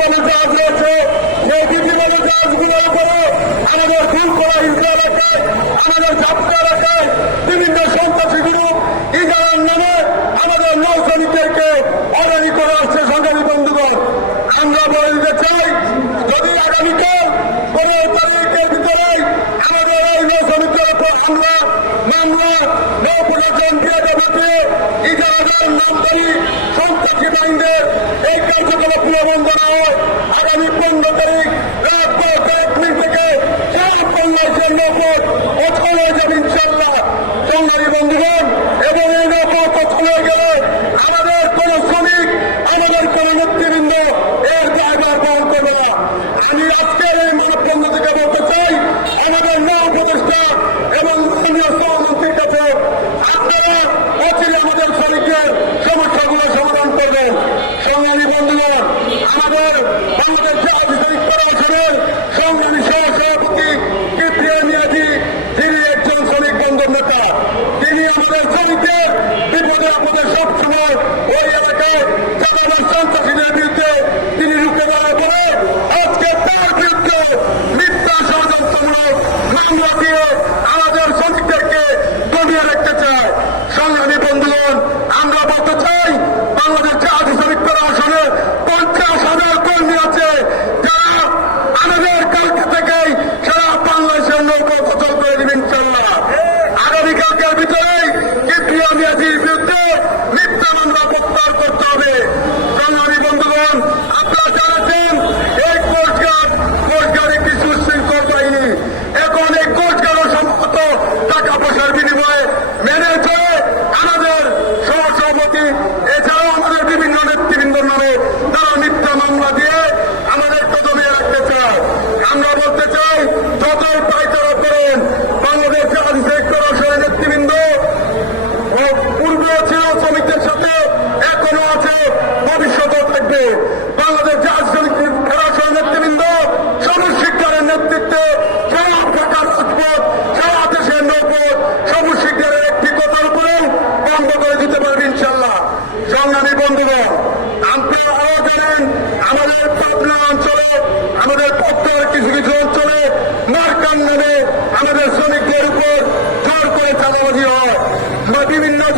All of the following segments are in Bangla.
বিধিমানে জাহাজ রয়েছে সেই বিধিমানে জাহাজগুলোর উপরে আমাদের ফুলকোলা ইসরা এলাকায়, আমাদের ঝাপটা এলাকায় বিভিন্ন সন্ত্রাসী গ্রুপ ইজারার নামে আমাদের নৌ শ্রমিকদেরকে হয়রানি করে আসছে সংগ্রামী বন্ধুগণ। আমরা বলে দিতে চাই, যদি আগামীকাল পনেরো তারিখের ভিতরে আমাদের এই নৌ শ্রমিকদের উপর হামলা মামলা নৌ প্রশাসন বিরোধী বাতিয়ে নামদারি সন্ত্রাসী বাহিনীদের এই কার্যকলাপ বন্ধ না হয়। আগামী পনেরো তারিখ রাত মিনিট থেকে চার বাংলাদেশের নৌপথ অচল হয়ে যাবে ইনশাল্লাহ সংগ্রামী বন্ধুগণ, এবং এই নৌপথ অচল হয়ে গেলে আমাদের কোন শ্রমিক, আমাদের কোন নেতৃবৃন্দ এর দায়ভার বহন করবে আমি আজকের এই মানববন্ধ থেকে বলতে চাই, আমাদের নৌ উপদেষ্টা এবং অচিরে আমাদের শ্রমিকের সমস্যাগুলো সমাধান করবে। সংগ্রামী বন্ধুরা, আমাদের বাংলাদেশ আধিকারিক পরামর্শের সংগ্রামী সহ সভাপতি কিপ্রিয়া তিনি একজন শ্রমিক বন্ধুর নেতা। তিনি আমাদের শ্রমিকদের বিপদে আমাদের সবসময় that he built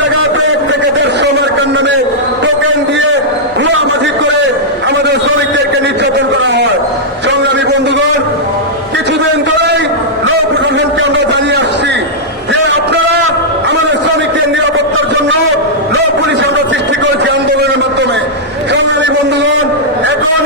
জায়গায় এক থেকে কিছুদিন ধরেই লোক প্রশাসনকে আমরা জানিয়ে আসছি যে আপনারা আমাদের শ্রমিকদের নিরাপত্তার জন্য লোক পুলিশ আমরা সৃষ্টি করেছি আন্দোলনের মাধ্যমে। সংগ্রামী বন্ধুগণ, এখন